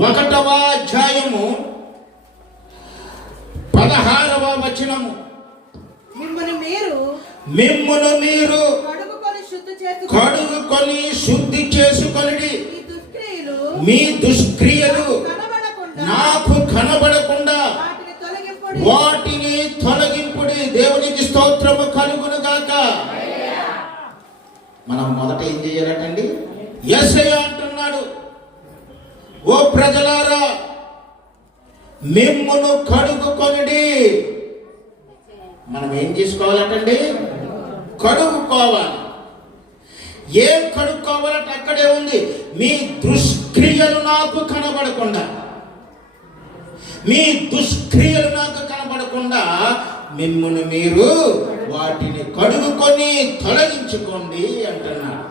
1వ అధ్యాయము 16వ వచనము. మిమ్మును మీరు కడుగుకొని శుద్ధి చేసుకొనిడి, మీ దుష్క్రియలు నాకు కనబడకుండా వాటిని తొలగింపుడి. దేవునికి స్తోత్రము కలుగును గాక. మనం మొదట ఏం చేయాలటండి? యేసయ్య అంటున్నాడు, ఓ ప్రజలారా, మిమ్మును కడుగుకొనిడి. మనం ఏం చేసుకోవాలటండి? కడుగుకోవాలి. ఏం కడుక్కోవాలంటే అక్కడే ఉంది, మీ దుష్క్రియలు నాకు కనబడకుండా. మీ దుష్క్రియలు నాకు కనబడకుండా మిమ్మును మీరు వాటిని కడుగుకొని తొలగించుకోండి అంటున్నారు.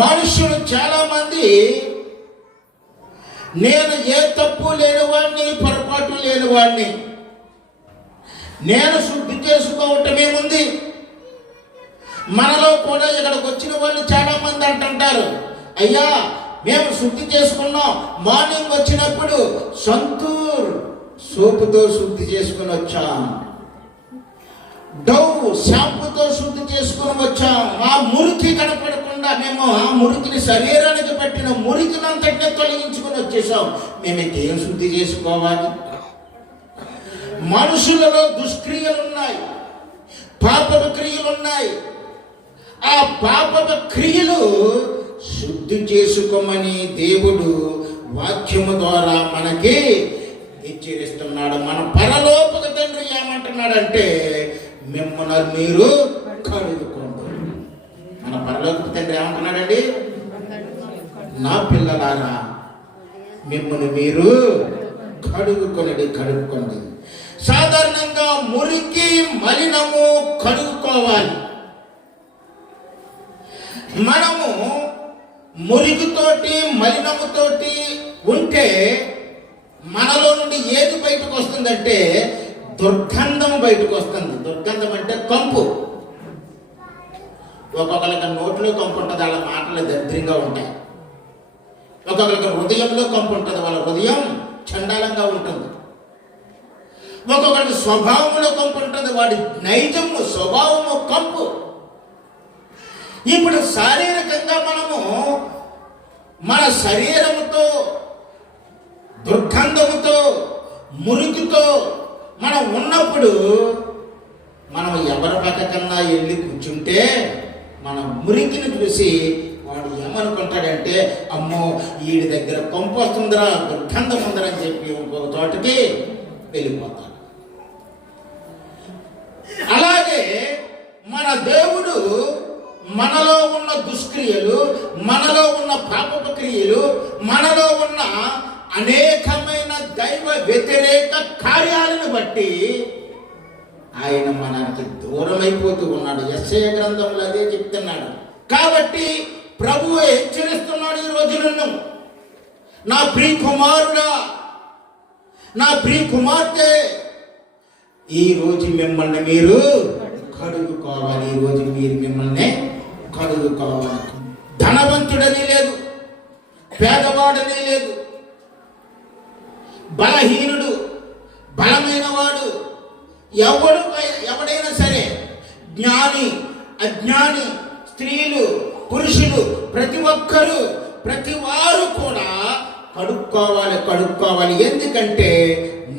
మనుషులు చాలా మంది నేను ఏ తప్పు లేనివాడిని, పొరపాటు లేనివాడిని, నేను శుద్ధి చేసుకోవటమేముంది. మనలో కూడా ఇక్కడికి వచ్చిన వాళ్ళు చాలా మంది అంటుంటారు, అయ్యా మేము శుద్ధి చేసుకున్నాం, మార్నింగ్ వచ్చినప్పుడు సంతూర్ సోపుతో శుద్ధి చేసుకుని వచ్చాం, డవ్ షాంపుతో శుద్ధి చేసుకుని వచ్చాం. ఆ మురికి కనపడకుండా మేము ఆ మురికిని, శరీరానికి పట్టిన మురికిని అంతటినీ తొలగించుకుని వచ్చేసాం. మేము ఇంకేం శుద్ధి చేసుకోవాలి? మనుషులలో దుష్క్రియలు ఉన్నాయి, పాప క్రియలు ఉన్నాయి. ఆ పాప క్రియలు శుద్ధి చేసుకోమని దేవుడు వాక్యము ద్వారా మనకి హెచ్చరిస్తున్నాడు. మన పరలోక తండ్రి ఏమంటున్నాడంటే, మిమ్మల్ని మీరు కడుగుకోండి. మన పరలోక తండ్రి ఏమంటున్నాడండి? నా పిల్లలారా, మిమ్మల్ని మీరు కడుగుకోండి. సాధారణంగా మురికి, మలినము కడుక్కోవాలి. మనము మురికితోటి, మలినముతోటి ఉంటే మనలో నుండి ఏది బయటకు వస్తుందంటే దుర్గంధం బయటకు వస్తుంది. దుర్గంధం అంటే కంపు. ఒక్కొక్కరికి నోట్లో కంపు ఉంటుంది, వాళ్ళ మాటలు దరిద్రంగా ఉంటాయి. ఒక్కొక్కరికి హృదయంలో కంపు ఉంటుంది, వాళ్ళ హృదయం చండాలంగా ఉంటుంది. ఒక్కొక్కరికి స్వభావంలో కంపు ఉంటుంది, వాడి నైజము, స్వభావము కంపు. ఇప్పుడు శారీరకంగా మనము మన శరీరముతో, దుర్గంధముతో, మురికితో మనం ఉన్నప్పుడు మనం ఎవరి పక్కకన్నా వెళ్ళి కూర్చుంటే మన మురికిని చూసి వాడు ఏమనుకుంటాడంటే, అమ్మో వీడి దగ్గర కంపు వస్తుందిరా, దుర్గంధం ఉందిరా అని చెప్పి ఇంకొక చోటకి వెళ్ళిపోతాడు. అలాగే మన దేవుడు మనలో ఉన్న దుష్క్రియలు, మనలో ఉన్న పాపపు క్రియలు, మనలో ఉన్న అనేకమైన దైవ వ్యతిరేక కార్యాలను బట్టి ఆయన మనకి దూరం అయిపోతూ ఉన్నాడు. యెషయా గ్రంథంలో అదే చెప్తున్నాడు. కాబట్టి ప్రభువు హెచ్చరిస్తున్నాడు ఈ రోజు నన్ను, నా ప్రియ కుమారుడా, నా ప్రియ కుమార్తె, ఈ రోజు మిమ్మల్ని మీరు కడుగుకోవాలి. ఈ రోజు మీరు మిమ్మల్ని కడుగుకోవాలి. ధనవంతుడని లేదు, పేదవాడని లేదు, బలహీనుడు, బలమైన వాడు, ఎవడైనా సరే, జ్ఞాని, అజ్ఞాని, స్త్రీలు, పురుషులు, ప్రతి ఒక్కరూ, ప్రతి వారు కూడా కడుక్కోవాలి. ఎందుకంటే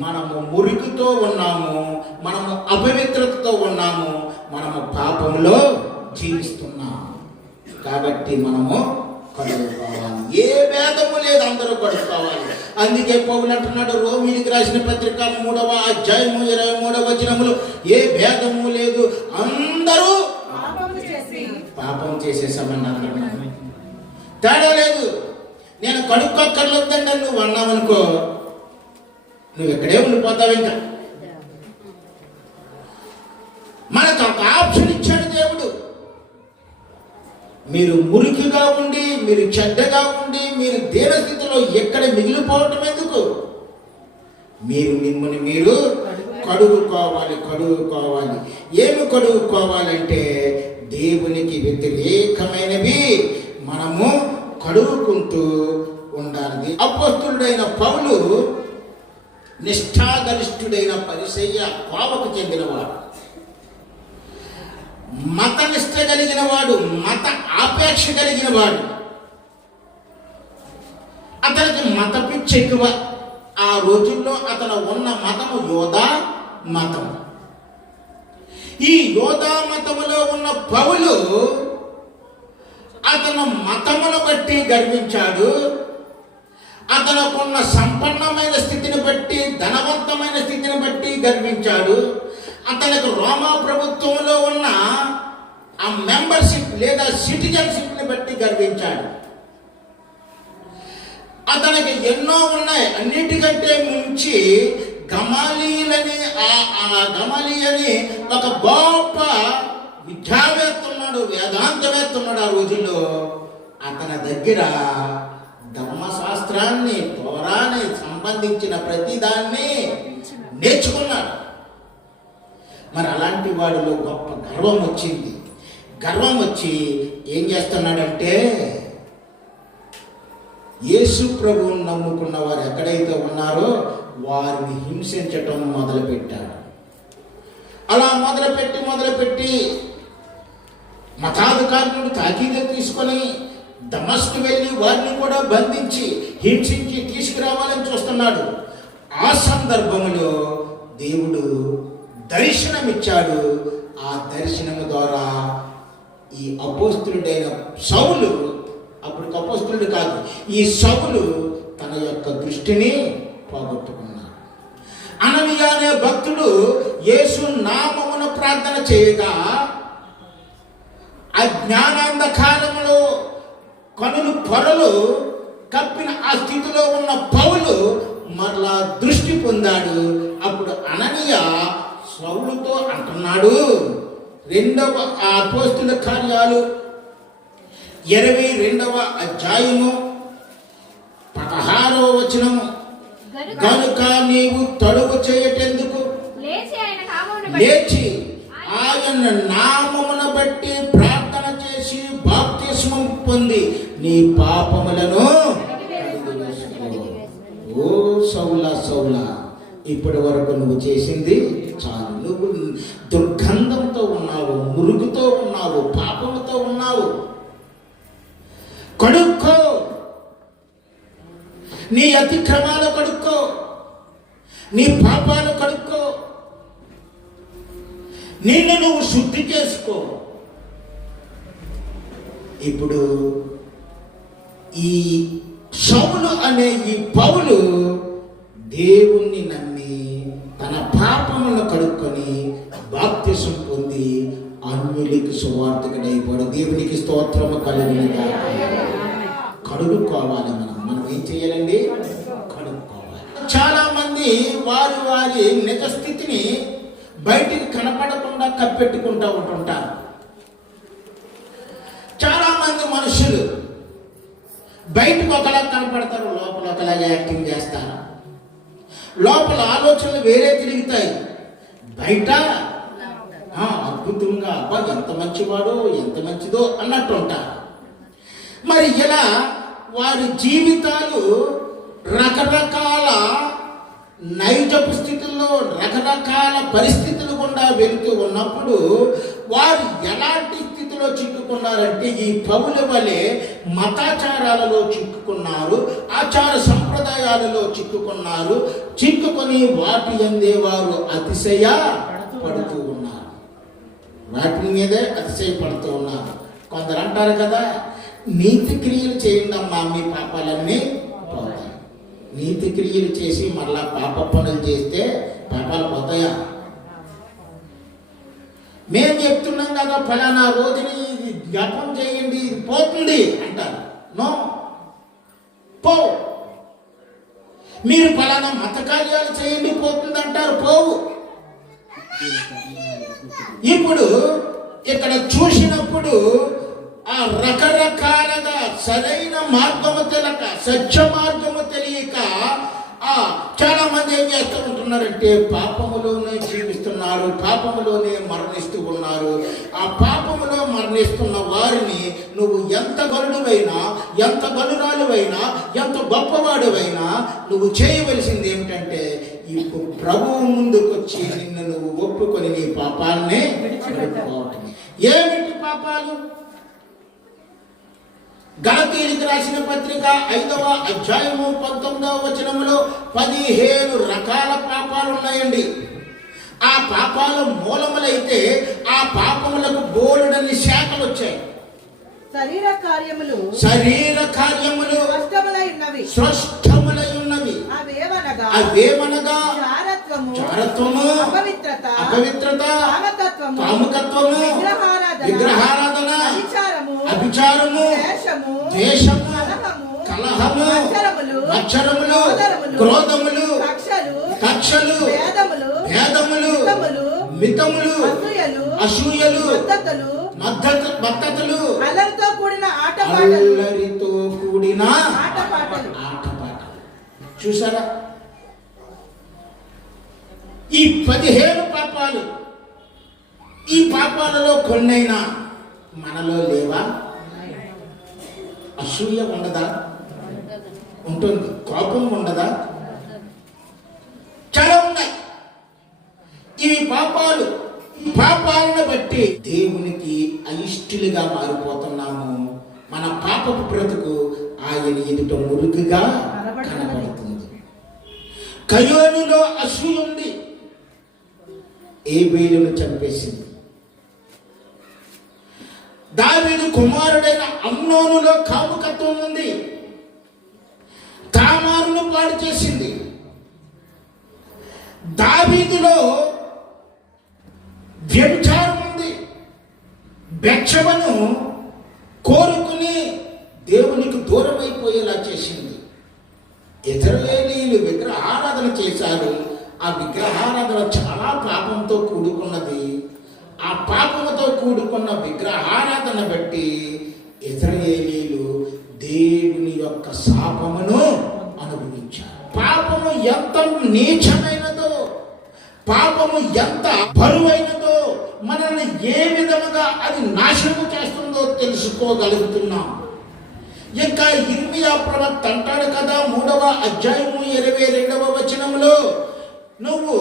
మనము మురికితో ఉన్నాము, మనము అపవిత్రతతో ఉన్నాము, మనము పాపంలో జీవిస్తున్నాము. కాబట్టి మనము కడుక్కోవాలి. ఏ భేదము లేదు, అందరూ కడుక్కోవాలి. అందుకే పౌలు అంటున్నాడు, రోమీయులకు రాసిన పత్రిక 3వ అధ్యాయము 23వ వచనములో, ఏ భేదము లేదు, అందరూ పాపం చేసేసామని అంటున్నాడు. తేడా లేదు. నేను కడుక్కోక్కర్లేదండి నువ్వు అన్నావనుకో, నువ్వు ఎక్కడే ఉండిపోతావు. ఇంకా మనకు ఒక ఆప్షన్ ఇచ్చాడు దేవుడు. మీరు మురికిగా ఉండి, మీరు చెడ్డగా ఉండి, మీరు దీనస్థితిలో ఎక్కడ మిగిలిపోవటం ఎందుకు? మీరు మిమ్మల్ని మీరు కడుగుకోవాలి. ఏమి కడుగుకోవాలంటే దేవునికి వ్యతిరేకమైనవి మనము కడుగుకుంటూ ఉండాలి. అపోస్తలుడైన పౌలు నిష్ఠాగరిష్ఠుడైన పరిసయ్య కోవకు చెందినవాడు, మత నిష్ఠ కలిగిన వాడు, మత ఆపేక్ష కలిగిన వాడు. అతనికి మత పిచ్చి ఎక్కువ. ఆ రోజుల్లో అతను ఉన్న మతము యోధా మతము. ఈ యోధా మతములో ఉన్న పౌలు అతను మతమును బట్టి గర్వించాడు. అతనుకున్న సంపన్నమైన స్థితిని బట్టి, ధనవంతమైన స్థితిని బట్టి గర్వించాడు. అతనికి రోమా ప్రభుత్వంలో ఉన్న ఆ మెంబర్షిప్ లేదా సిటిజన్షిప్ని బట్టి గర్వించాడు. అతనికి ఎన్నో ఉన్నాయి. అన్నిటికంటే మించి గమాలీలని గమాలీయని ఒక గొప్ప విద్యావేత్త ఉన్నాడు, వేదాంతవేత్త ఉన్నాడు ఆ రోజుల్లో. అతని దగ్గర ధర్మశాస్త్రాన్ని, తోరాని సంబంధించిన ప్రతిదాన్ని నేర్చుకున్నాడు. మరి అలాంటి వాడిలో గొప్ప గర్వం వచ్చింది. గర్వం వచ్చి ఏం చేస్తున్నాడంటే, యేసు ప్రభువుని నమ్ముకున్న వారు ఎక్కడైతే ఉన్నారో వారిని హింసించటం మొదలుపెట్టాడు. అలా మొదలుపెట్టి మతాధికారులను తాకీదు తీసుకొని దమస్కు వెళ్ళి వారిని కూడా బంధించి హింసించి తీసుకురావాలని చూస్తున్నాడు. ఆ సందర్భంలో దేవుడు దర్శనమిచ్చాడు. ఆ దర్శనము ద్వారా ఈ అపోస్తలుడైన సౌలు, అప్పుడు అపోస్తలుడు కాదు, ఈ సౌలు తన యొక్క దృష్టిని పోగొట్టుకున్నాడు. అననీయ అనే భక్తుడు యేసు నామమున ప్రార్థన చేయగా అజ్ఞానాంధకారములో కనులు పొరలు కప్పిన ఆ స్థితిలో ఉన్న పౌలు మరలా దృష్టి పొందాడు. అప్పుడు అననీయ సౌలుతో అంటున్నాడు, 2వ అపోస్తలుల కార్యాలు 22వ అధ్యాయము 16వ వచనము, కనుక నీవు తడువు చేయటెందుకు, లేచి ఆయన నామమును బట్టి ప్రార్థన చేసి బాప్తిస్మం పొంది నీ పాపములను ఓ సౌలా సౌలా, ఇప్పటి వరకు నువ్వు చేసింది చాలు. నువ్వు దుర్గంధంతో ఉన్నావు, మురుగుతో ఉన్నావు, పాపముతో ఉన్నావు. కడుక్కో, నీ అతిక్రమాలు కడుక్కో, నీ పాపాలు కడుక్కో, నిన్ను నువ్వు శుద్ధి చేసుకో. ఇప్పుడు ఈ సౌలు అనే ఈ పౌలు దేవుణ్ణి నమ్మి తన పాపములను కడుక్కొని బాప్తిసం పొంది అన్యులకు సువార్తకుడైపోయాడు. దేవునికి స్తోత్రము కలుగునుగా. కడుక్కోవాలి. మనం ఏం చేయాలండి? కడుక్కోవాలి. చాలా మంది వారి నిజ స్థితిని బయటికి కనపడకుండా కప్పెట్టుకుంటూ ఉంటుంటారు. చాలా మంది మనుషులు బయటకు ఒకలా కనపడతారు, లోపల ఒకలాగా యాక్టింగ్ చేస్తారు. లోపల ఆలోచనలు వేరే తిరుగుతాయి, బయట అద్భుతంగా అబ్బా ఎంత మంచివాడో ఎంత మంచిదో అన్నట్టు ఉంటారు. మరి ఇలా వారి జీవితాలు రకరకాల నైజపు స్థితుల్లో, రకరకాల పరిస్థితులు గుండా వెళుతూ ఉన్నప్పుడు వారు ఎలాంటి స్థితిలో చిక్కుకున్నారంటే, ఈ పౌలు వలె మతాచారాలలో చిక్కుకున్నారు, ఆచార సంప్రదాయాలలో చిక్కుకున్నారు. చిక్కుకొని వాటి యందే వారు అతిశయ పడుతూ ఉన్నారు, వాటి మీదే అతిశయపడుతూ ఉన్నారు. కొందరు అంటారు కదా, నీతి క్రియలు చేయండి అమ్మా మీ పాపాలన్నీ పోతాయి. నీతి క్రియలు చేసి మళ్ళా పాప పనులు చేస్తే పాపాలు పోతాయా? మేము చెప్తున్నాం కదా ఫలానా రోజుని ఇది జపం చేయండి ఇది పోతుంది అంటారు. నో, పో. మీరు ఫలానా మత కార్యాలు చేయండి పోతుంది అంటారు, పోవు. ఇప్పుడు ఇక్కడ చూసినప్పుడు ఆ రకరకాలుగా సరైన మార్గము తెలియక, సత్య మార్గము తెలియక చాలా మంది ఏం చేస్తూ ఉంటున్నారంటే పాపములోనే జీవిస్తున్నారు, పాపములోనే మరణిస్తూ ఉన్నారు. ఆ పాపములో గమనిస్తున్న వారిని నువ్వు ఎంత గనుడువైనా, ఎంత గనురాలువైనా, ఎంత గొప్పవాడువైనా నువ్వు చేయవలసింది ఏమిటంటే ఇప్పుడు ప్రభువు ముందుకు వచ్చి నిన్ను నువ్వు ఒప్పుకొని నీ పాపాలనే విడిచిపెట్టుకోవటమే. ఏమిటి పాపాలు? గలతీయులకు రాసిన పత్రిక 5వ అధ్యాయము 19వ వచనములో 15 రకాల పాపాలు ఉన్నాయండి. ఆ పాపాల మూలములైతే ఆ పాపములకు బోలెడన్ని శాఖలు వచ్చాయి. శరీర కార్యములు స్పష్టములై ఉన్నవి. అవేమనగా చారత్వము, అపవిత్రత, కాముకత్వము, విగ్రహారాధన, అభిచారము, ద్వేషము, కలహము, మత్సరములు, క్రోధములు, కక్షలు, భేదములు, మితములు, అసూయలు, మద్దతులు, అల్లరితో కూడిన ఆటపాటలు. చూసారా? ఈ 15 పాపాలు, ఈ పాపాలలో కొన్నైనా మనలో లేవా? అసూయ ఉండదా? ఉంటుంది. కోపం ఉండదా? చాలా ఉన్నాయి. ఈ పాపాలను బట్టి దేవునికి అయిష్టులుగా మారిపోతున్నాము. మన పాపపు బ్రతుకు ఆయన ఎదుట మురుగుగా కనబడుతుంది. కయోనులో అసూయ ఉంది, ఏబేలును చంపేసింది. దావీదు కుమారుడైన అమ్నోనులో కాముకత్వం ఉంది, తామారును పాడు చేసింది. దావీదులో వ్యభిచారం ఉంది, బెత్షెబను కోరుకుని దేవునికి దూరం అయిపోయేలా చేసింది. ఇశ్రాయేలీయులు విగ్రహారాధన చేశారు. ఆ విగ్రహారాధన చాలా పాపంతో కూడుకున్నది. ఆ పాపముతో కూడుకున్న విగ్రహారాధన బట్టి ఇశ్రాయేలీయులు దేవుని యొక్క శాపమును అనుభవించారు. పాపము ఎంత నీచమైనదో, పాపము ఎంత బరువైనదో, మనల్ని ఏ విధముగా అది నాశనము చేస్తుందో తెలుసుకోగలుగుతున్నాం. ఇంకా ఇర్మియా ప్రవక్త అంటాడు కదా 3వ అధ్యాయము 22వ వచనంలో, నువ్వు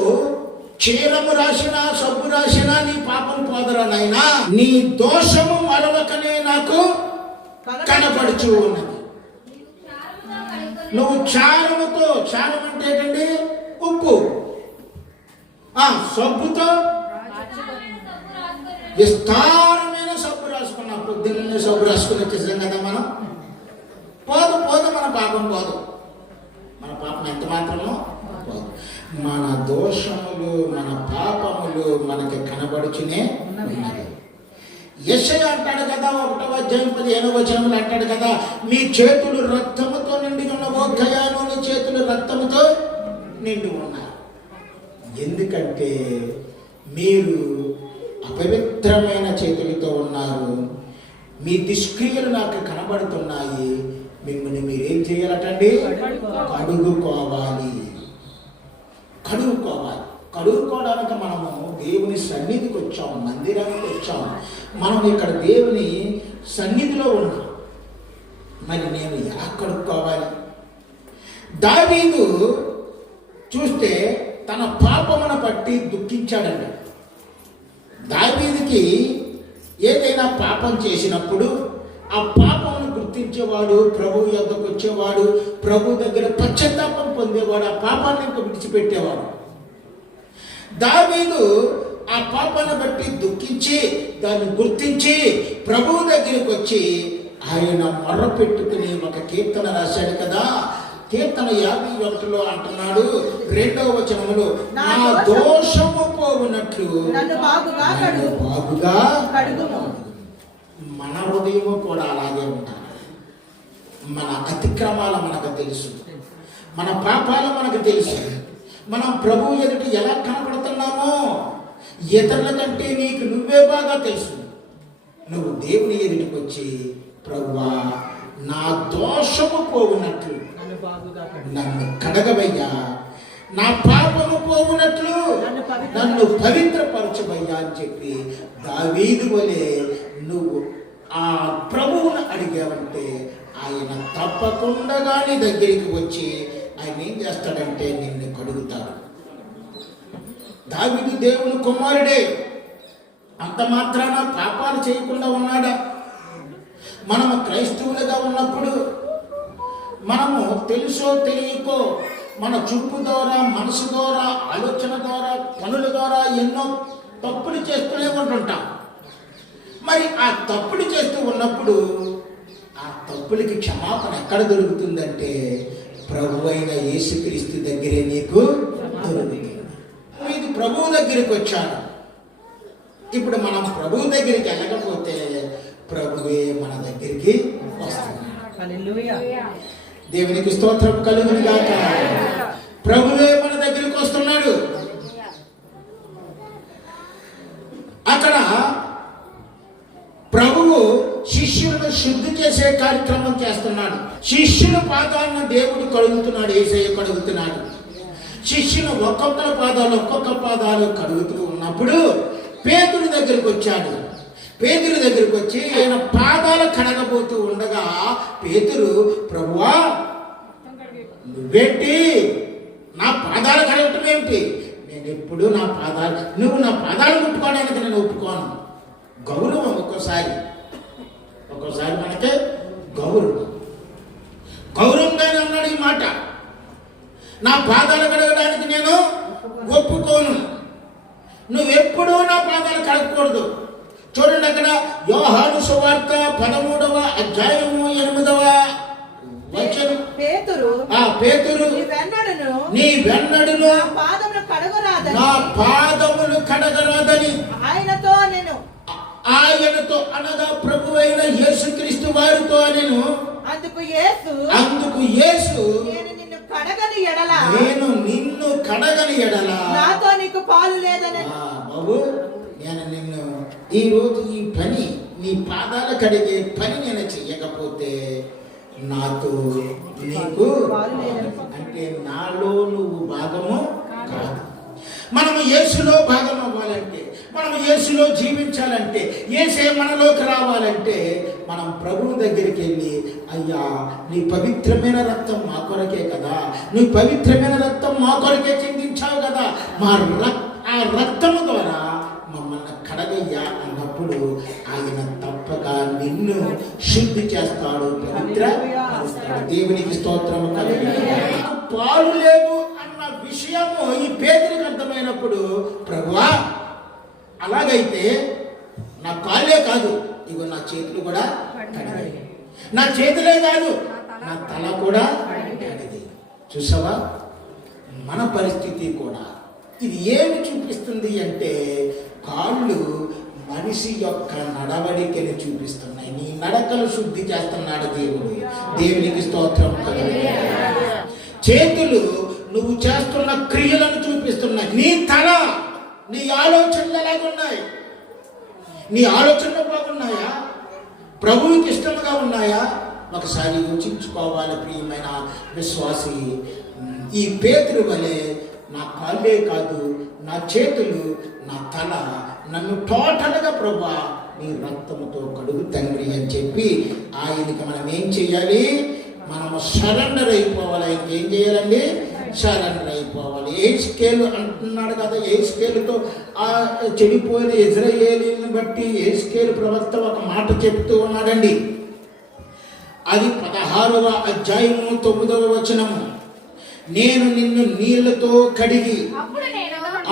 క్షీరము రాసినా సబ్బు రాసినా నీ పాపం పోదరా నాయనా, నీ దోషము మరవకనే నాకు కనపడుచు ఉన్నది. నువ్వు క్షారముతో, క్షారం అంటే ఏంటండి? ఉప్పు. సబ్బుతో విస్తారమైన సబ్బు రాసుకున్నాం. పొద్దున్నే సబ్బు రాసుకుని వచ్చేసాం కదా మనం. పోదు మన పాపం పోదు. మన పాపం ఎంత మాత్రమో పోదు. మన దోషములు, మన పాపములు మనకి కనబడుచునే ఉన్నది. యెషయా అంటాడు కదా 1వ అధ్యాయం 15వ వచనంలో అంటాడు కదా, మీ చేతులు రక్తముతో నిండి ఉన్నవో ఖయాను, నీ చేతులు రక్తముతో నిండి ఉన్నాయి. ఎందుకంటే మీరు అపవిత్రమైన చేతులతో ఉన్నారు. మీ దుష్క్రియలు నాకు కనబడుతున్నాయి. మిమ్మల్ని మీరేం చేయాలటండి? కడుగుకోవాలి. కడుగుకోవడానికి మనము దేవుని సన్నిధికి వచ్చాము, మందిరానికి వచ్చాము. మనం ఇక్కడ దేవుని సన్నిధిలో ఉన్నాం. మరి నేను ఎలా కడుక్కోవాలి? దావీదు చూస్తే తన పాపమును బట్టి దుఃఖించాడండి. దావీదుకి ఏదైనా పాపం చేసినప్పుడు ఆ పాపమును గుర్తించేవాడు, ప్రభు యొద్దకు వచ్చేవాడు, ప్రభు దగ్గర పశ్చాత్తాపం పొందేవాడు, ఆ పాపాన్ని ఇంకా విడిచిపెట్టేవాడు. దావీదు ఆ పాపాన్ని బట్టి దుఃఖించి దాన్ని గుర్తించి ప్రభువు దగ్గరికి వచ్చి ఆయన మొర్ర పెట్టుకుని ఒక కీర్తన రాశాడు కదా. కీర్తన 51లో అంటున్నాడు 2వ వచనములో, నా దోషము పోవునట్లు బాగుగా కడుగుము. మన హృదయము కూడా అలాగే ఉంటారు. మన అతిక్రమాలు మనకు తెలుసు, మన పాపాలు మనకు తెలుసు. మనం ప్రభువు ఎదుట ఎలా కనపడుతున్నామో ఇతరుల కంటే నీకు నువ్వే బాగా తెలుసు. నువ్వు దేవుని ఎదుటికి వచ్చి, ప్రభువా నా దోషము పోవునట్లు నన్ను కడగవయ్యా, నా పాపము పోవునట్లు నన్ను పవిత్రపరచవయ్యా అని చెప్పి దావీదు వలె నువ్వు ఆ ప్రభువును అడిగావంటే ఆయన తప్పకుండా నీ దగ్గరికి వచ్చి ఆయన ఏం చేస్తాడంటే నిన్ను కడుగుతాడు. దావీదు దేవుని కుమారుడే, అంత మాత్రాన పాపాలు చేయకుండా ఉన్నాడా? మనము క్రైస్తవులుగా ఉన్నప్పుడు మనము తెలుసో తెలియకో మన చూపు ద్వారా, మనసు ద్వారా, ఆలోచన ద్వారా, పనుల ద్వారా ఎన్నో తప్పులు చేస్తూనే ఉంటుంటాం. మరి ఆ తప్పులు చేస్తూ ఉన్నప్పుడు ఆ తప్పులకి క్షమాపణ ఎక్కడ దొరుకుతుందంటే ప్రభు అయిన యేసుక్రీస్తు దగ్గరే నీకు దొరుకుతుంది. ఇది ప్రభువు దగ్గరికి వచ్చాను. ఇప్పుడు మనం ప్రభువు దగ్గరికి వెళ్ళకపోతే ప్రభువే మన దగ్గరికి వస్తున్నాడు. దేవునికి స్తోత్రం కలుగును గాక. ప్రభువే మన దగ్గరికి వస్తున్నాడు. అక్కడ ప్రభువు శిష్యులను శుద్ధి చేసే కార్యక్రమం చేస్తున్నాడు. శిష్యుల పాదాలను దేవుడు కడుగుతున్నాడు, యేసయ్య కడుగుతున్నాడు. శిష్యులు ఒక్కొక్క పాదాలు కడుగుతూ ఉన్నప్పుడు పేతురు దగ్గరికి వచ్చాడు. పేతురు దగ్గరికి వచ్చి ఆయన పాదాలు కడగబోతూ ఉండగా పేతురు, ప్రభువా నువ్వేంటి నా పాదాలు కడగటం ఏమిటి? నేను ఎప్పుడు నువ్వు నా పాదాలు ముట్టుకోవడానికి నేను ఒప్పుకోను. గౌరవం ఒక్కోసారి మనకే గౌరవంగానే అన్నాడు ఈ మాట. నా పాదాలు కడగడానికి నేను ఒప్పుకోను. నువ్వెప్పుడూ నా పాదాలు కడగకూడదు. చూడండి, అక్కడ యోహాను సువార్త 13వ అధ్యాయము 8వ వచనం. పేతురు నీ వెన్నడును నా పాదములు కడగరాదని ఆయనతో అనగా ప్రభువైన యేసుక్రీస్తు వారితో నేను. అందుకు యేసు నేను నిన్ను కడగని ఎడల నాతో నీకు పాలు లేదని. బాబు, నేను నిన్ను ఈరోజు ఈ పని, నీ పాదాలు కడిగే పని నేను చెయ్యకపోతే నాతో నీకు అంటే నాలో నువ్వు భాగము కాదు. మనము యేసులో భాగం అవ్వాలంటే, మనము యేసులో జీవించాలంటే, యేసే మనలోకి రావాలంటే మనం ప్రభువు దగ్గరికి వెళ్ళి, అయ్యా నీ పవిత్రమైన రక్తం మా కొరకే కదా, నీ పవిత్రమైన రక్తం మా కొరకే చిందించావు కదా, ఆ రక్తము ద్వారా మమ్మల్ని కడగయ్యా అన్నప్పుడు ఆయన తప్పక నిన్ను శుద్ధి చేస్తాడు, పవిత్ర పరుస్తాడు. దేవునికి స్తోత్రము కలుగును. పాలు లేవు అన్న విషయము ఈ పేతురికి అర్థమైనప్పుడు, ప్రభువా అలాగైతే నా కాళ్ళే కాదు, ఇగో నా చేతులు కూడా కడిగాయి. నా చేతులే కాదు, నా తల కూడా కడిగి. చూసావా మన పరిస్థితి కూడా. ఇది ఏమి చూపిస్తుంది అంటే కాళ్ళు మనిషి యొక్క నడవడికని చూపిస్తున్నాయి. నీ నడకలు శుద్ధి చేస్తున్నాడు దేవుడు. దేవునికి స్తోత్రం కలుగును. చేతులు నువ్వు చేస్తున్న క్రియలను చూపిస్తున్నాయి. నీ తల, నీ ఆలోచనలు ఎలాగున్నాయి? నీ ఆలోచనలు బాగున్నాయా? ప్రభువుకి ఇష్టముగా ఉన్నాయా? ఒకసారి యోచించుకోవాలి ప్రియమైన విశ్వాసి. ఈ పేతురు వలె నా కాళ్ళే కాదు, నా చేతులు, నా తల, నన్ను టోటల్గా ప్రభువా నీ రక్తముతో కడుగు తండ్రి అని చెప్పి ఆయనకి మనం ఏం చేయాలి? మనము సరెండర్ అయిపోవాలి. ఆయనకి ఏం చేయాలండి? సరెండర్ అయిపోవాలి. ఏ స్కేల్ అంటున్నాడు కదా, ఏ స్కేలుతో ఆ చెడిపోయిన ఇజ్రాయేలీని బట్టి ఏ స్కేల్ ప్రవక్త ఒక మాట చెప్తూ ఉన్నాడండి. అది 16వ అధ్యాయము 9వ వచనము. నేను నిన్ను నీళ్లతో కడిగి,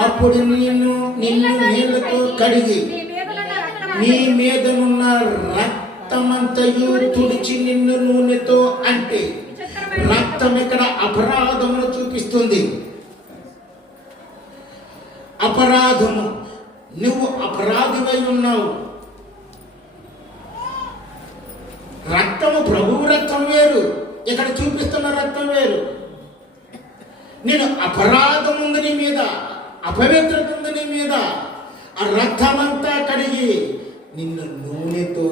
అప్పుడు నిన్ను నీళ్లతో కడిగి నీ మీదనున్న రక్తమంతయు తుడిచి నిన్ను నూనెతో. అంటే రక్తం ఇక్కడ అపరాధమును చూపిస్తుంది. అపరాధము, నువ్వు అపరాధివై ఉన్నావు. రక్తము ప్రభువు రక్తం వేరు, ఇక్కడ చూపిస్తున్న రక్తం వేరు. నేను అపరాధం ఉంది నీ మీద, అపవిత్రత ఉంది నీ మీద. ఆ రక్తమంతా కడిగి నిన్ను నూనెతో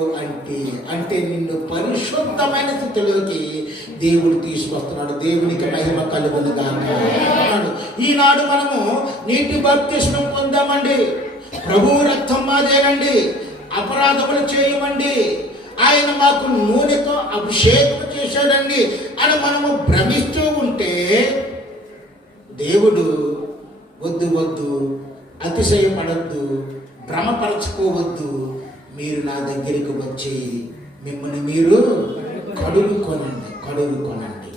అంటే నిన్ను పరిశుద్ధమైన స్థితిలోకి దేవుడు తీసుకొస్తున్నాడు. దేవునికి మహిమ కలుగును గాక. ఈనాడు మనము నీటి బాప్తిస్మం పొందామండి. ప్రభువు రక్తం మాదేనండి. అపరాధములు చేయమండి, ఆయన మాకు నూనెతో అభిషేకం చేశాడండి అని మనము భ్రమిస్తూ ఉంటే దేవుడు వద్దు వద్దు, అతిశయపడద్దు, భ్రమపరచుకోవద్దు, మీరు నా దగ్గరికి వచ్చి మిమ్మల్ని మీరు కడుగుకొనండి.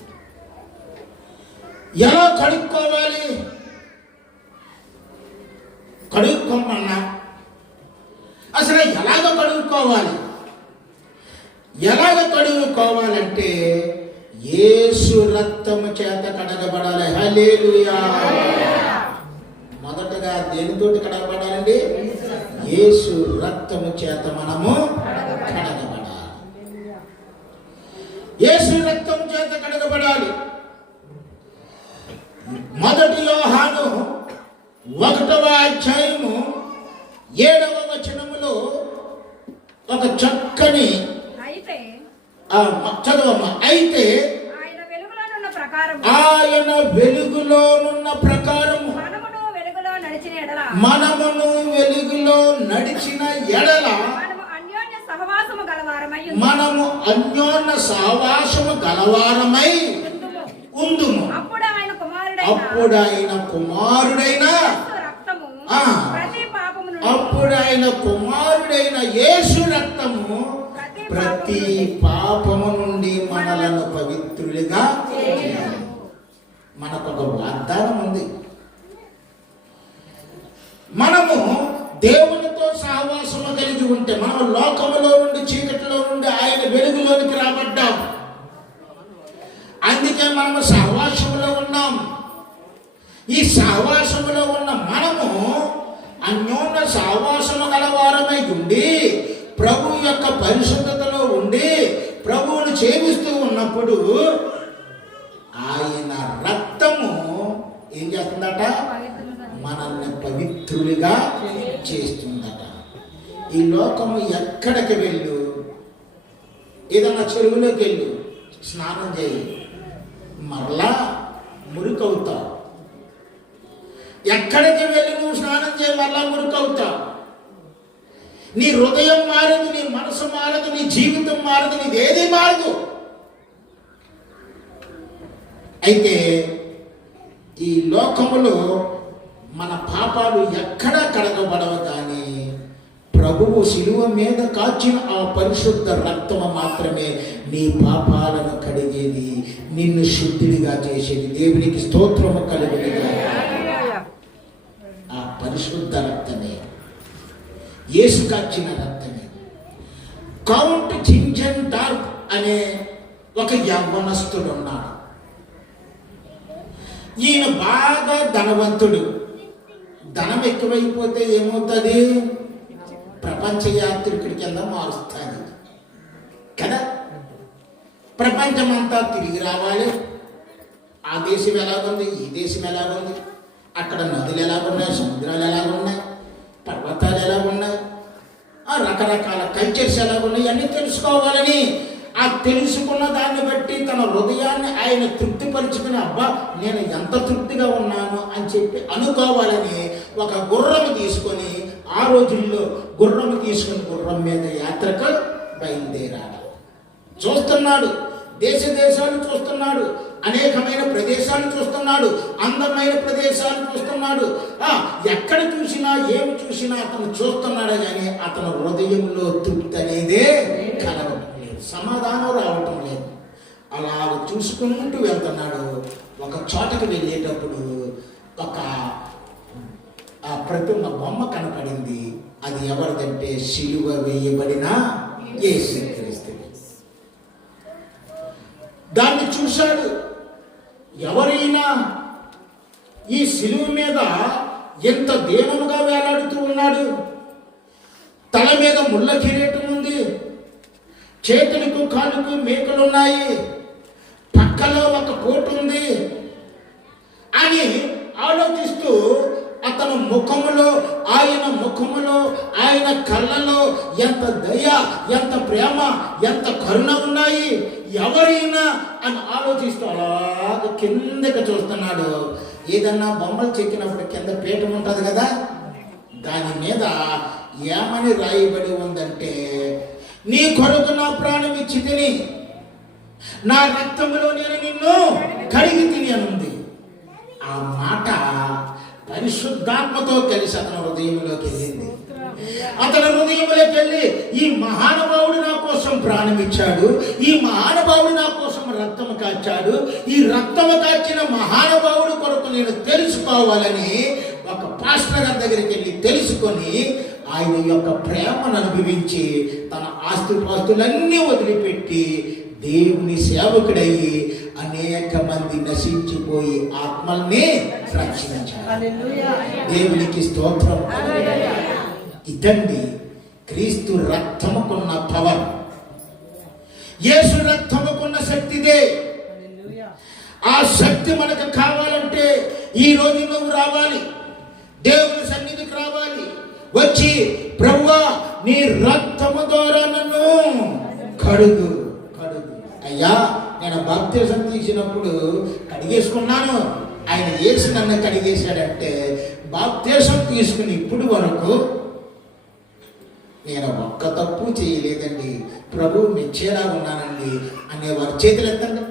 ఎలా కడుక్కోవాలి? కడుక్కోమన్నా అసలు ఎలాగ కడుక్కోవాలి? ఎలాగ కడుక్కోవాలంటే యేసు రక్తము చేత కడగబడాలి. హల్లెలూయా. మొదటగా దేనితోటి కడగబడాలండి? యేసు రక్తము చేత మనము కడగబడాలి. యేసు రక్తం చేత కడగబడాలి. మొదటి యోహాను 1వ అధ్యాయము 7వ వచనములో ఒక చక్కని చదవమ్మా. అయితే ఆయన వెలుగులోనున్న ప్రకారము మనమును వెలుగులో నడిచిన ఎడల మనము అన్యోన్య సహవాసము గలవారమై ఉందుము. అప్పుడు ఆయన కుమారుడైన యేసు రక్తము ప్రతి పాపము నుండి మనలను పవిత్రులుగా చేయును. మనకొక వాగ్దానం ఉంది. మనము దేవునితో సహవాసము కలిగి ఉంటే, మనం లోకములో నుండి, చీకటిలో నుండి ఆయన వెలుగులోనికి రాబడ్డాం. అందుకే మనము సహవాసములో ఉన్నాం. ఈ సహవాసములో ఉన్న మనము అన్యోన్య సహవాసము గలవారమై ఉండి, ప్రభు యొక్క పరిశుద్ధతలో ఉండి ప్రభువును సేవిస్తూ ఉన్నప్పుడు ఆయన రక్తము ఏం చేస్తుందట? మనల్ని పవిత్రులుగా చేస్తుందట. ఈ లోకము ఎక్కడికి వెళ్ళు, ఏదన్నా చెరువులోకి వెళ్ళు, స్నానం చేయి, మరలా మురికవుతావు. ఎక్కడికి వెళ్ళి నువ్వు స్నానం చేయి, మరలా మురికవుతావు. నీ హృదయం మారదు, నీ మనసు మారదు, నీ జీవితం మారదు, నీదేది మారదు. అయితే ఈ లోకములో మన పాపాలు ఎక్కడా కడగబడవు, కానీ ప్రభువు శిలువ మీద కాచిన ఆ పరిశుద్ధ రక్తము మాత్రమే నీ పాపాలను కడిగేది, నిన్ను శుద్ధిగా చేసేది. దేవునికి స్తోత్రము కలుగునుగా. ఆ పరిశుద్ధ రక్తమే, యేసు కాచిన రక్తమే. కౌంట్ జింజన్ డార్క్ అనే ఒక యవ్వనస్తుడు ఉన్నాడు. ఈయన బాగా ధనవంతుడు. ధనం ఎక్కువైపోతే ఏమవుతుంది? ప్రపంచ యాత్రికుడి కింద మారుస్తుంది కదా. ప్రపంచమంతా తిరిగి రావాలి. ఆ దేశం ఎలాగుంది, ఈ దేశం ఎలాగుంది, అక్కడ నదులు ఎలాగున్నాయి, సముద్రాలు ఎలాగున్నాయి, పర్వతాలు ఎలాగున్నాయి, ఆ రకరకాల కల్చర్స్ ఎలాగున్నాయి అన్నీ తెలుసుకోవాలని, ఆ తెలుసుకున్న దాన్ని బట్టి తన హృదయాన్ని ఆయన తృప్తిపరుచుకుని, అబ్బా నేను ఎంత తృప్తిగా ఉన్నాను అని చెప్పి అనుకోవాలని ఒక గుర్రము తీసుకొని, ఆ రోజుల్లో గుర్రము తీసుకుని గుర్రం మీద యాత్రకు బయలుదేరాడు. చూస్తున్నాడు, దేశాలు చూస్తున్నాడు, అనేకమైన ప్రదేశాలు చూస్తున్నాడు, అందమైన ప్రదేశాలు చూస్తున్నాడు. ఎక్కడ చూసినా ఏమి చూసినా అతను చూస్తున్నాడు, కానీ అతని హృదయంలో తృప్తి అనేదే కలగడం లేదు, సమాధానం రావటం లేదు. అలా చూసుకుంటూ వెళ్తున్నాడు. ఒక చోటకు వెళ్ళేటప్పుడు ఒక ప్రతిమ బొమ్మ కనపడింది. అది ఎవరిదంటే శిలువ వేయబడిన యేసుక్రీస్తు. దాన్ని చూశాడు. ఎవరైనా ఈ శిలువ మీద ఎంత దీనముగా వేలాడుతూ ఉన్నాడు. తల మీద ముళ్ళ కిరీటం ఉంది, చేతులకు కాలుకు మేకలున్నాయి, పక్కలో ఒక కోటు ఉంది అని ఆలోచిస్తూ అతను ముఖములో, ఆయన కళ్ళలో ఎంత దయ, ఎంత ప్రేమ, ఎంత కరుణ ఉన్నాయి, ఎవరైనా అని ఆలోచిస్తూ అలాగ కిందకి చూస్తున్నాడు. ఏదన్నా బొమ్మలు చెక్కినప్పుడు కింద పీఠం ఉంటుంది కదా, దాని మీద ఏమని రాయబడి ఉందంటే, నీ కొరకు నా ప్రాణం ఇచ్చి తిని, నా రక్తములో నేను నిన్ను కడిగి తిని అని ఉంది. ఆ మాట పరిశుద్ధాత్మతో కలిసి అతని హృదయంలోకి వెళ్ళింది. అతని హృదయంలోకి వెళ్ళి, ఈ మహానుభావుడు నా కోసం ప్రాణం ఇచ్చాడు, ఈ మహానుభావుడు నా కోసం రక్తము కాచాడు, ఈ రక్తము కాచిన మహానుభావుడు కొరకు నేను తెలుసుకోవాలని ఒక పాస్టర్ గారి దగ్గరికి వెళ్ళి తెలుసుకొని ఆయన యొక్క ప్రేమను అనుభవించి తన ఆస్తిపాస్తులన్నీ వదిలిపెట్టి దేవుని సేవకుడయ్యి అనేక మంది నశించిపోయి ఆత్మల్ని రక్షించారు. దేవునికి స్తోత్రం. ఇదండి క్రీస్తు రక్తముకున్న పవర్, యేసు రక్తముకున్న శక్తిదే. ఆ శక్తి మనకు కావాలంటే ఈ రోజు నువ్వు రావాలి, దేవుని సన్నిధికి రావాలి. వచ్చి, ప్రభువా నీ రక్తము ద్వారా నన్ను కడుగు. అయ్యా, నేను బాప్తిసం తీసినప్పుడు కడిగేసుకున్నాను, ఆయన యేసు నన్ను కడిగేశాడంటే, బాప్తిసం తీసుకుని ఇప్పుడు వరకు నేను ఒక్క తప్పు చేయలేదండి, ప్రభు మెచ్చేలా ఉన్నానండి అనేవారు చేతులు ఎత్తండి.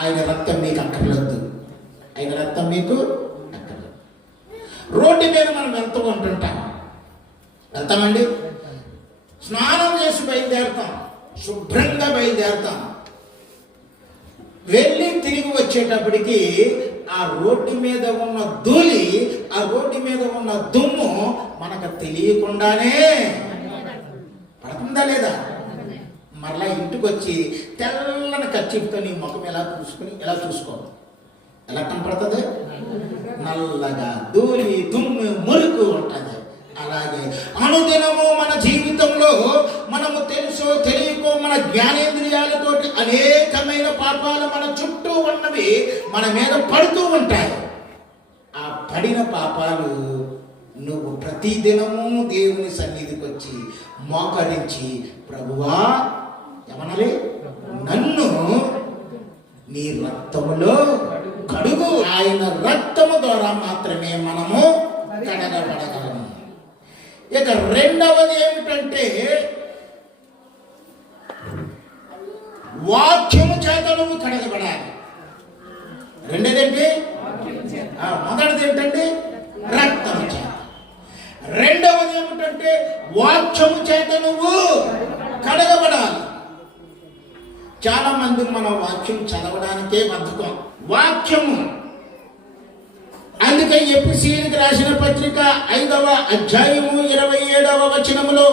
ఆయన రక్తం మీకు అక్కర్లేదు, ఆయన రక్తం మీకు అక్కర్లేదు. రోడ్డు మీద మనం వెళ్తూ వెళ్తామండి, స్నానం చేసి బయలుదేరుతాం, శుభ్రంగా బయలుదేరుతాం. వెళ్ళి తిరిగి వచ్చేటప్పటికి ఆ రోడ్డు మీద ఉన్న ధూళి, ఆ రోడ్డు మీద ఉన్న దుమ్ము మనకు తెలియకుండానే పడుతుందా లేదా? మరలా ఇంటికి వచ్చి తెల్లని కర్చీఫ్తో నీ ముఖం ఎలా చూసుకో, ఎలా కనపడుతుంది? నల్లగా ధూళి దుమ్ము మురుకు ఉంటుంది. అలాగే అనుదినము మన జీవితంలో మనము తెలుసో తెలియకో మన జ్ఞానేంద్రియాలతోటి అనేకమైన పాపాలు మన చుట్టూ ఉన్నవి మన మీద పడుతూ ఉంటాయి. ఆ పడిన పాపాలు నువ్వు ప్రతిదినము దేవుని సన్నిధికి వచ్చి మోకరించి, ప్రభువా ఏమనాలి, నన్ను నీ రక్తములో కడుగు. ఆయన రక్తము ద్వారా మాత్రమే మనము కడగబడగలము. ఇక రెండవది ఏమిటంటే, వాక్యము చేత నువ్వు కడగబడాలి. రెండోదేంటి? మొదటిది ఏంటంటే రక్తము చేత. రెండవది ఏమిటంటే వాక్యము చేత నువ్వు కడగబడాలి. చాలా మంది మన వాక్యం చదవడానికే బద్ధకం. వాక్యము అందుకే ఎఫెసీయులకు రాసిన పత్రిక 5వ అధ్యాయము 27వ వచనములో,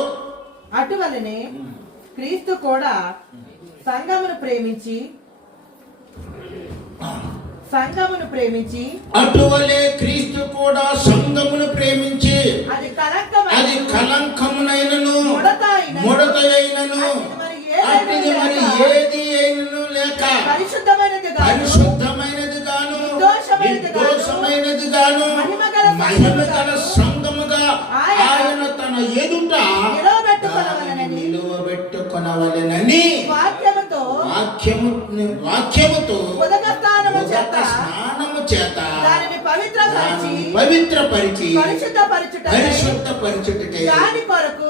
అటువలనే క్రీస్తు కూడా సంఘమును ప్రేమించి అటువలే క్రీస్తు కూడా సంఘమును ప్రేమించి అది కలంకమునైనను ముడతయైనను అట్టిది మరి ఏది అయినను లేక పరిశుద్ధమైనది గాను నిర్దోషమైనది గాను మహిమగల సంఘముగా ఆయన తన ఎదుట నిలువబెట్టుకొనవలెనని వాక్యముతో స్నానము చేత పవిత్రపరిచి పరిశుద్ధపరచుటకై దాని కొరకు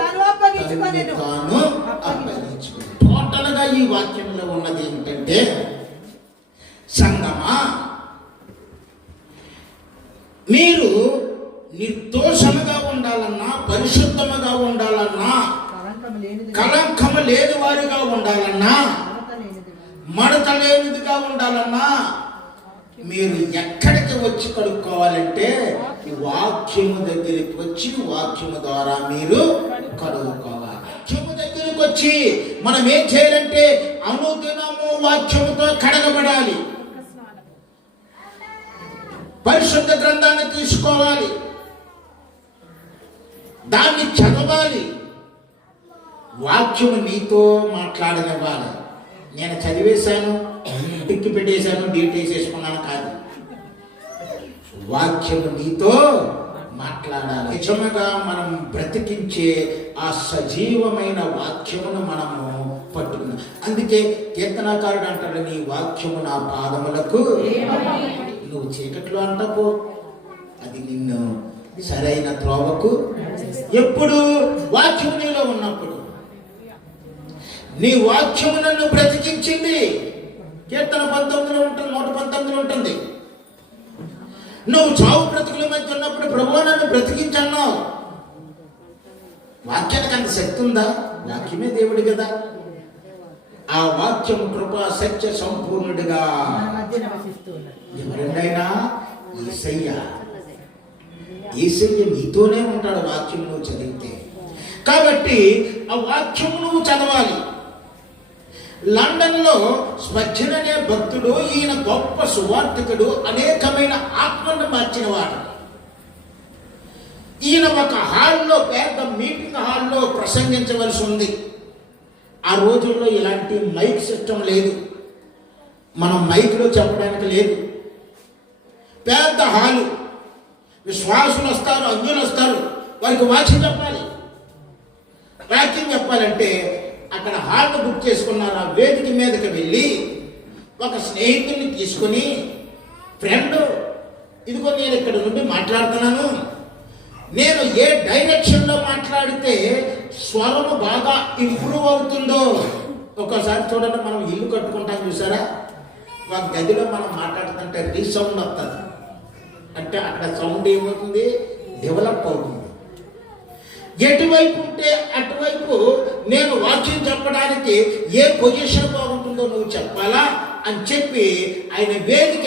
తాను అప్పగించుకొని. టోటల్ గా ఈ వాక్యంలో ఉన్నది ఏమిటంటే, సంగమా మీరు నిర్దోషముగా ఉండాలన్నా, పరిశుద్ధముగా ఉండాలన్నా, కలంకము లేని వారిగా ఉండాలన్నా, మడత లేనిదిగా ఉండాలన్నా, మీరు ఎక్కడికి వచ్చి కడుక్కోవాలంటే వాక్యము దగ్గరికి వచ్చి వాక్యము ద్వారా మీరు కడుక్కోవాలి. వాక్యము దగ్గరికి వచ్చి మనం ఏం చేయాలంటే అనుదినము వాక్యముతో కడగబడాలి. పరిశుద్ధ గ్రంథాన్ని తీసుకోవాలి, దాన్ని చదవాలి, వాక్యము నీతో మాట్లాడనివ్వాలి. నేను చదివేశాను, టిక్కి పెట్టేశాను, డేట్ వేసేసుకున్నాను కాదు. వాక్యము నీతో మాట్లాడాలి. నిజముగా మనం బ్రతికించే ఆ సజీవమైన వాక్యమును మనము పట్టుకున్నాం. అందుకే కీర్తనాకారుడు అంటాడు, నీ వాక్యము నా పాదములకు. నువ్వు చీకట్లో అంటపో, అది నిన్ను సరైన త్రోవకు ఎప్పుడు వాక్యము నీలో ఉన్నప్పుడు. నీ వాక్యము నన్ను బ్రతికించింది. కీర్తన 19లో ఉంటుంది, 119లో ఉంటుంది. నువ్వు చావు బ్రతుకుల మధ్య ఉన్నప్పుడు ప్రభువా నన్ను బ్రతికించన్నావు. వాక్యానికి అంత శక్తి ఉందా? వాక్యమే దేవుడు కదా. ఆ వాక్యం కృపా సత్య సంపూర్ణుడిగా ఎవరినైనా యేసయ్య నీతోనే ఉంటాడు వాక్యం నువ్వు చదివితే. కాబట్టి ఆ వాక్యం నువ్వు చదవాలి. లండన్లో స్పర్జన్ అనే భక్తుడు, ఈయన గొప్ప సువార్థికుడు, అనేకమైన ఆత్మలను మార్చిన వాడు. ఈయన ఒక హాల్లో, పెద్ద మీటింగ్ హాల్లో ప్రసంగించవలసి ఉంది. ఆ రోజుల్లో ఇలాంటి మైక్ సిస్టమ్ లేదు, మనం మైక్లో చెప్పడానికి లేదు. పెద్ద హాలు, విశ్వాసులు వస్తారు, అన్యులు వస్తారు, వారికి వాక్యం చెప్పాలి. వాక్యం చెప్పాలంటే అక్కడ హాల్ను బుక్ చేసుకున్నారు. ఆ వేదిక మీదకి వెళ్ళి ఒక స్నేహితుడిని తీసుకొని, ఫ్రెండ్ ఇదిగో నేను ఇక్కడ నుండి మాట్లాడుతున్నాను, నేను ఏ డైరెక్షన్లో మాట్లాడితే స్వరము బాగా ఇంప్రూవ్ అవుతుందో. ఒక్కోసారి చూడండి, మనం ఇల్లు కట్టుకుంటాం చూసారా, ఒక గదిలో మనం మాట్లాడుతుంటే రీసౌండ్ వస్తుంది. అంటే అక్కడ సౌండ్ ఏమవుతుంది, డెవలప్ అవుతుంది. ఎటువైపు ఉంటే అటువైపు నేను వాక్యం చెప్పడానికి ఏ పొజిషన్ బాగుంటుందో నువ్వు చెప్పాలా అని చెప్పి ఆయన వేదిక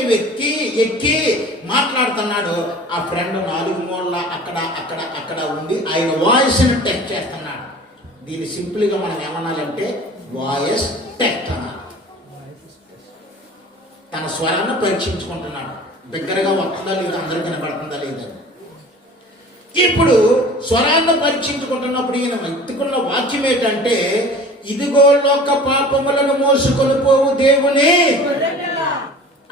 ఎక్కి మాట్లాడుతున్నాడు. ఆ ఫ్రెండ్ 4 మూలల అక్కడ ఉండి ఆయన వాయిస్ని టెస్ట్ చేస్తున్నాడు. దీన్ని సింపుల్గా మనం ఏమనాలంటే వాయిస్ టెస్ట్ అన్నారు. తన స్వరాన్ని పరీక్షించుకుంటున్నాడు, దగ్గరగా వస్తుందా లేదా, అందరూ కనబడుతుందా లేదా. ఇప్పుడు స్వరాన్ని పరీక్షించుకుంటున్నప్పుడు ఈయన ఎత్తుకున్న వాక్యం ఏంటంటే, ఇదిగో లోక పాపములను మోసుకొని పోవు దేవుని.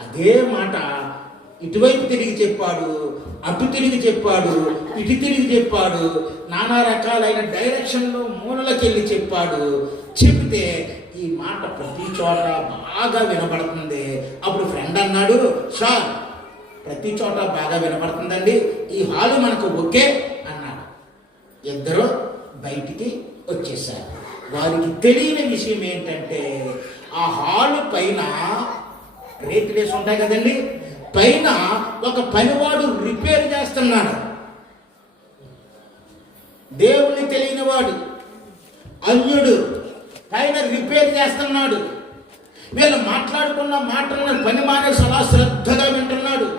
అదే మాట ఇటువైపు తిరిగి చెప్పాడు, అటు తిరిగి చెప్పాడు, ఇటు తిరిగి చెప్పాడు, నానా రకాలైన డైరెక్షన్లో మూలలకెళ్ళి చెప్పాడు. చెబితే ఈ మాట ప్రతి చోట బాగా వినబడుతుంది. అప్పుడు ఫ్రెండ్ అన్నాడు, సార్ ప్రతి చోట బాగా వినపడుతుందండి, ఈ హాలు మనకు ఓకే అన్నాడు. ఇద్దరు బయటికి వచ్చేసారు. వారికి తెలియని విషయం ఏంటంటే, ఆ హాలు పైన రేకులేసి ఉంటాయి కదండి, పైన ఒక పనివాడు రిపేర్ చేస్తున్నాడు. దేవుని తెలియని వాడు, అన్యుడు, పైన రిపేర్ చేస్తున్నాడు. వీళ్ళు మాట్లాడుకున్న మాటలను పని మానేసి అలా శ్రద్ధగా వింటున్నాడు.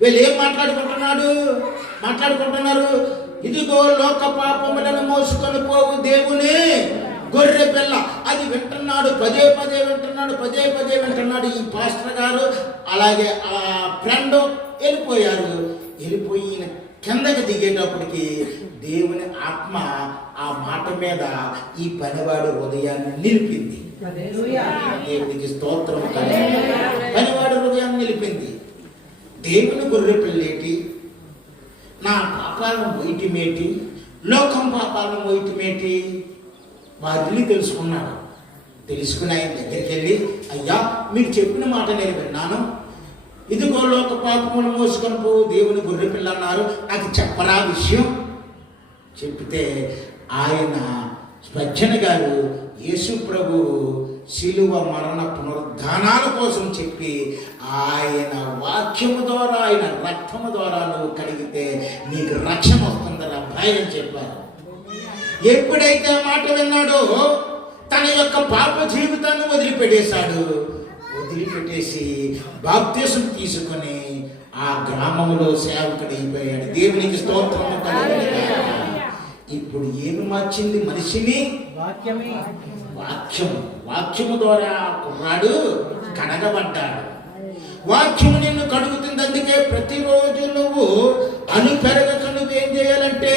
వీళ్ళు ఏం మాట్లాడుకుంటున్నారు, ఇదిగో లోక పాపములను మోసుకొని పోవు దేవుని గొర్రె పిల్ల. అది వింటున్నాడు, పదే పదే వింటున్నాడు. ఈ పాస్టర్ గారు అలాగే ఆ ఫ్రెండ్ వెళ్ళిపోయి కిందకి దిగేటప్పటికి దేవుని ఆత్మ ఆ మాట మీద ఈ పనివాడు హృదయాన్ని నిలిపింది. దేవునికి స్తోత్రం. పనివాడు హృదయాన్ని నిలిపింది. దేవుని గొర్రె పిల్లేటి, నా పాపాలను మోయటమేటి, లోకం పాపాలను మోయటమేటి, వారిని తెలుసుకున్నాడు. తెలుసుకుని ఆయన దగ్గరికి వెళ్ళి, అయ్యా మీరు చెప్పిన మాట నేను విన్నాను, ఇదిగో లోక పాపములు మోసుకొని పో దేవుని గొర్రె పిల్ల అన్నారు, నాకు చెప్పరా విషయం. చెప్తే ఆయన స్పర్జన్ గారు యేసు ప్రభు శిలువ మరణ పునరుద్ధానాల కోసం చెప్పి, ఆయన వాక్యము ద్వారా, ఆయన రక్తము ద్వారా నువ్వు కడిగితే నీకు రక్షణ వస్తుందని అబ్బాయి అని చెప్పారు. ఎప్పుడైతే మాట విన్నాడో తన యొక్క పాప జీవితాన్ని వదిలిపెట్టేసి బాప్తిసం తీసుకొని ఆ గ్రామంలో సేవకుడైపోయాడు. దేవునికి స్తోత్రము కలుగును. ఇప్పుడు ఏమి మార్చింది మనిషిని? వాక్యము ద్వారా కుర్రాడు కడగబడ్డాడు. వాక్యము నిన్ను కడుగుతుంది. అందుకే ప్రతిరోజు నువ్వు పెరగక నువ్వేం చేయాలంటే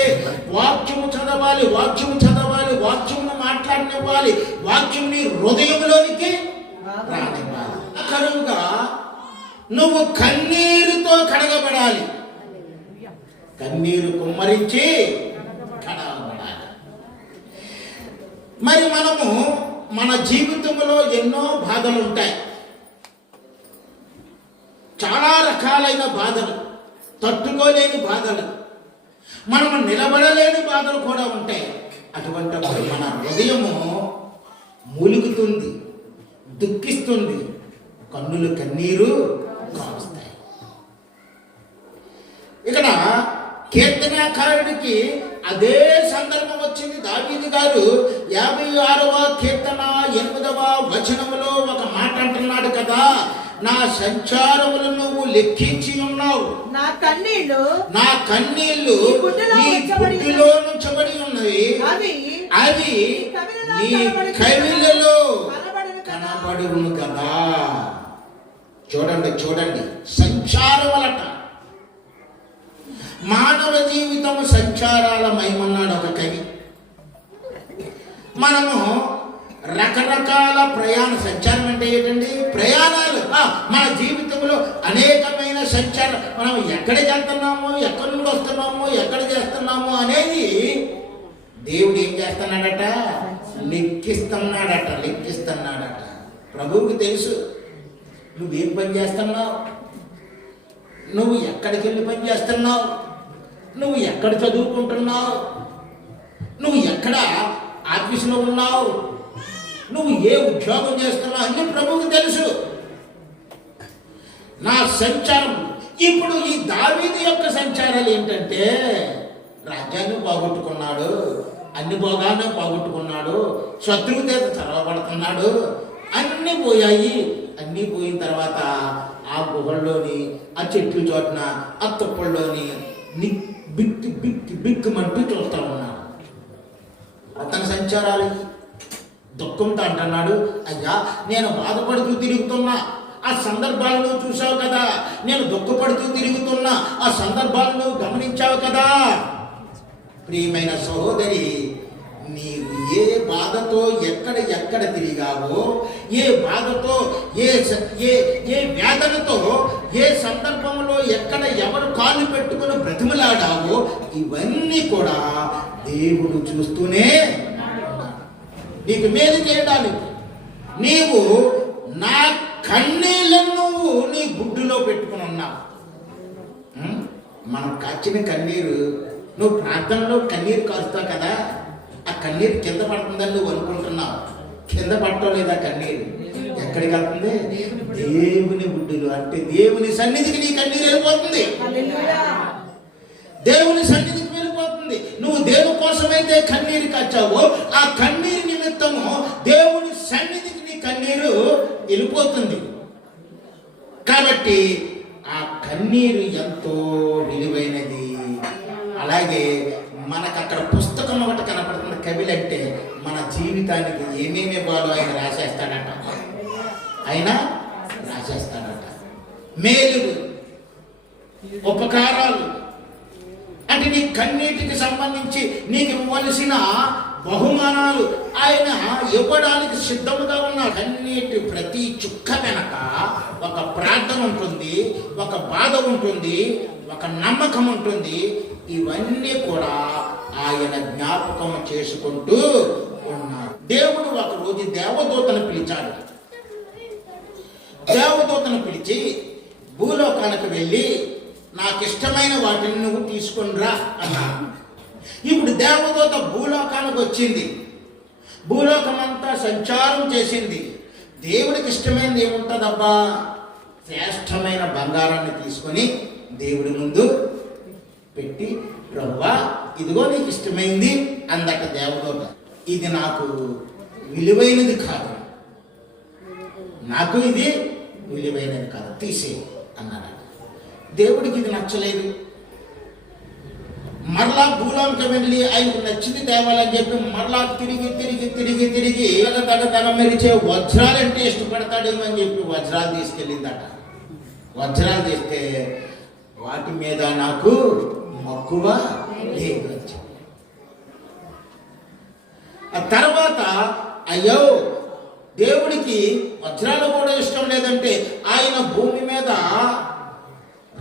వాక్యము చదవాలి, వాక్యమును మాట్లాడనివ్వాలి, వాక్యం నీ హృదయంలోనికి రానివ్వాలి. కరువుగా నువ్వు కన్నీరుతో కడగబడాలి, కన్నీరు కుమ్మరించి కడగబడాలి. మరి మనము మన జీవితంలో ఎన్నో బాధలు ఉంటాయి, చాలా రకాలైన బాధలు, తట్టుకోలేని బాధలు. మనము నిలబడలేని బాధలు కూడా ఉంటాయి. అటువంటప్పుడు మన హృదయము మూలుగుతుంది, దుఃఖిస్తుంది, కన్నులు కన్నీరు కారుస్తాయి. ఇక్కడ కీర్తనాకారుడికి అదే సందర్భం వచ్చింది. దావీదు గారు 56వ కీర్తన 8వ వచనములో ఒక మాట అంటున్నాడు కదా, నా సంచారములు నువ్వు లెక్కించి ఉన్నావు, నా కన్నీళ్లు నీ గుడ్డులో నుంచబడి ఉన్నవి, అవి నీ కవిలలో కనబడును కదా. చూడండి సంచారములట. మానవ జీవితము సంచారాల మయమన్నాడు ఒక కవి. మనము రకరకాల సంచారం అంటే ఏంటండి? ప్రయాణాలు. మన జీవితంలో అనేకమైన సంచారం. మనం ఎక్కడికి వెళ్తున్నామో, ఎక్కడి నుండి వస్తున్నామో, ఎక్కడ చేస్తున్నామో అనేది దేవుడు ఏం చేస్తున్నాడట? లెక్కిస్తున్నాడట. ప్రభువుకి తెలుసు నువ్వేం పని చేస్తున్నావు, నువ్వు ఎక్కడికి వెళ్ళి పని చేస్తున్నావు, నువ్వు ఎక్కడ చదువుకుంటున్నావు, నువ్వు ఎక్కడ ఆఫీసులో ఉన్నావు, నువ్వు ఏ ఉద్యోగం చేస్తున్నావు అన్ని ప్రభువుకి తెలుసు. నా సంచారం. ఇప్పుడు ఈ దావీదు యొక్క సంచారాలు ఏంటంటే, రాజ్యాన్ని పోగొట్టుకున్నాడు, అన్ని భోగాన్ని పోగొట్టుకున్నాడు, శత్రువు చేత చదవబడుతున్నాడు, అన్నీ పోయాయి. అన్నీ పోయిన తర్వాత ఆ గుహల్లోని, ఆ చెట్ల చోటున, ఆ తుప్పల్లోని బిక్కుమంటూ చూస్తూ ఉన్నాడు. అతని సంచారాలు దుఃఖంతో అంటున్నాడు, అయ్యా నేను బాధపడుతూ తిరుగుతున్నా, ఆ సందర్భాలను చూసావు కదా, నేను దుఃఖపడుతూ తిరుగుతున్నా, ఆ సందర్భాలను గమనించావు కదా. ప్రియమైన సహోదరి, నీవు ఏ బాధతో ఎక్కడ తిరిగావో, ఏ బాధతో ఏ వేదనతో ఏ సందర్భంలో ఎక్కడ ఎవరు కాలు పెట్టుకుని బ్రతిమలాడావో ఇవన్నీ కూడా దేవుడు చూస్తూనే నీకు మేలు చేయడానికి. నీవు నా కన్నీళ్ళను నువ్వు నీ గుడ్డులో పెట్టుకుని ఉన్నావు. మనం కాచిన కన్నీరు, నువ్వు ప్రార్థనలో కన్నీరు కారుస్తావు కదా, ఆ కన్నీరు కింద పడుతుందని నువ్వు అనుకుంటున్నావు. కింద పడటం లేదా కన్నీరు? ఎక్కడికి వెళ్తుంది? దేవుని గుడ్డులో, అంటే దేవుని సన్నిధికి నీ కన్నీరు వెళ్ళిపోతుంది. దేవుని సన్నిధికి వెళ్ళిపోతుంది. నువ్వు దేవుని కోసమైతే కన్నీరు కాచావో, ఆ కన్నీరు నిమిత్తము దేవుని సన్నిధికి నీ కన్నీరు వెళ్ళిపోతుంది. కాబట్టి ఆ కన్నీరు ఎంతో విలువైనది. అలాగే మనకు అక్కడ పుస్తకం ఒకటి కనపడుతుంది. కవిలు అంటే మన జీవితానికి ఏమేమి ఇవ్వాలో ఆయన రాసేస్తాడట. మేలులు, ఉపకారాలు, అంటే నీ కన్నీటికి సంబంధించి నీకు ఇవ్వవలసిన బహుమానాలు ఆయన ఇవ్వడానికి సిద్ధముగా ఉన్న కన్నీటి ప్రతి చుక్క వెనక ఒక ప్రార్థన ఉంటుంది, ఒక బాధ ఉంటుంది, ఒక నమ్మకం ఉంటుంది. ఇవన్నీ కూడా ఆయన జ్ఞాపకం చేసుకుంటూ ఉన్నారు. దేవుడు ఒకరోజు దేవదూతను పిలిచాడు. దేవదూతను పిలిచి భూలోకానికి వెళ్ళి నాకు ఇష్టమైన వాటిని నువ్వు తీసుకునిరా అన్నాడు. ఇప్పుడు దేవదూత భూలోకానికి వచ్చింది. భూలోకం అంతా సంచారం చేసింది. దేవుడికి ఇష్టమైనది ఏముంటుందబ్బా? శ్రేష్టమైన బంగారాన్ని తీసుకొని దేవుడి ముందు పెట్టి, ప్రభువా ఇదిగో నీకు ఇష్టమైంది అందట దేవదూత. ఇది నాకు విలువైనది కాదు, నాకు ఇది విలువైనది కాదు, తీసే అన్నాడు. దేవుడికి ఇది నచ్చలేదు. మరలా భూలోకం వెళ్ళి ఆయనకు నచ్చింది తేవాలని చెప్పి మరలా తిరిగి తగ మెరిచే వజ్రాలంటే ఇష్టపడతాడేమో అని చెప్పి వజ్రాలు తీసుకెళ్ళిందట. వజ్రాలు తీస్తే వాటి మీద నాకు మక్కువ లేదు. ఆ తర్వాత అయ్యో దేవుడికి వజ్రాలు కూడా ఇష్టం లేదంటే ఆయన భూమి మీద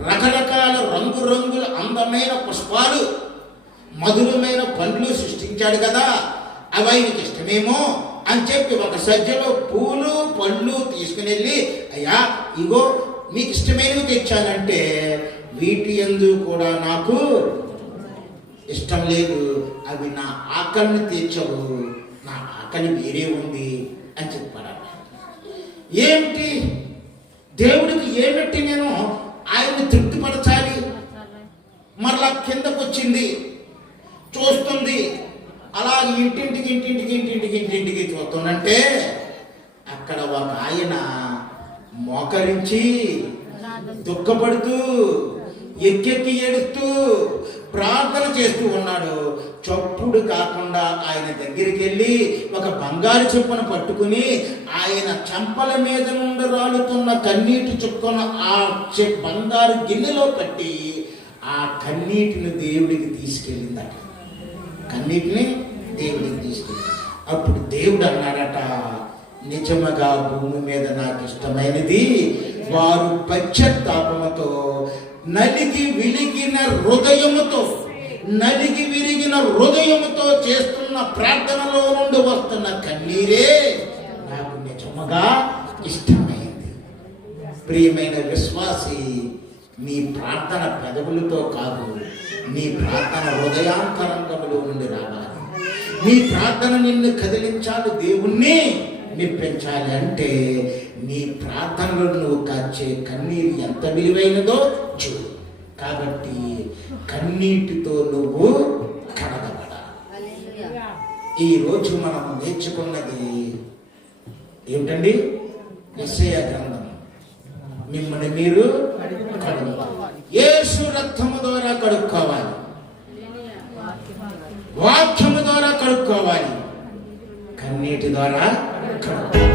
రకరకాల రంగురంగుల అందమైన పుష్పాలు, మధురమైన పండ్లు సృష్టించాడు కదా, అవి ఆయనకి ఇష్టమేమో అని చెప్పి ఒక సజ్జలో పూలు పళ్ళు తీసుకుని వెళ్ళి, అయ్యా ఇగో మీకు ఇష్టమైనవి తెచ్చానంటే వీటి యందు కూడా నాకు ఇష్టం లేదు, అవి నా ఆకలిని తీర్చవు, నా ఆకలి వేరే ఉంది అని చెప్పాడు. ఏమిటి దేవుడికి ఏమిటి నేను ఆయన్ని తృప్తిపరచాలి? మరలా కిందకు వచ్చింది, చూస్తుంది, అలా ఇంటింటికి చూస్తుందంటే అక్కడ ఒక ఆయన మోకరించి దుఃఖపడుతూ ఎక్కెక్కి ఏడుస్తూ ప్రార్థన చేస్తూ ఉన్నాడు. చప్పుడు కాకుండా ఆయన దగ్గరికి వెళ్ళి ఒక బంగారు చెప్పును పట్టుకుని ఆయన చెంపల మీద నుండి రాలుతున్న కన్నీటి చుక్కను ఆ బంగారు గిన్నెలో పెట్టి ఆ కన్నీటిని దేవుడికి తీసుకెళ్ళిందట. కన్నీటిని దేవుడికి తీసుకెళ్ళి అప్పుడు దేవుడు అన్నాడట, నిజముగా భూమి మీద నాకు ఇష్టమైనది వారు పశ్చాత్తాపముతో నలిగి విరిగిన హృదయముతో చేస్తున్న ప్రార్థనలో నుండి వస్తున్న కన్నీరే నాకు నిజముగా ఇష్టమైంది. ప్రియమైన విశ్వాసి, నీ ప్రార్థన పెదవులతో కాదు, నీ ప్రార్థన హృదయాంతరంగంలో నుండి రావాలి. నీ ప్రార్థన నిన్ను కదిలించాలి, దేవుణ్ణి మెప్పించాలి. అంటే నీ ప్రార్థనలో నువ్వు కాచే కన్నీరు ఎంత విలువైనదో చూడు. కాబట్టి కన్నీటితో నువ్వు కడగబడాలి. ఈరోజు మనం నేర్చుకున్నది ఏమిటండి? యెషయా గ్రంథం. మిమ్మల్ని మీరు కడుక్కోవాలి. యేసు రక్తము ద్వారా కడుక్కోవాలి, వాక్యము ద్వారా కడుక్కోవాలి, కన్నీటి ద్వారా కడుక్కోవాలి.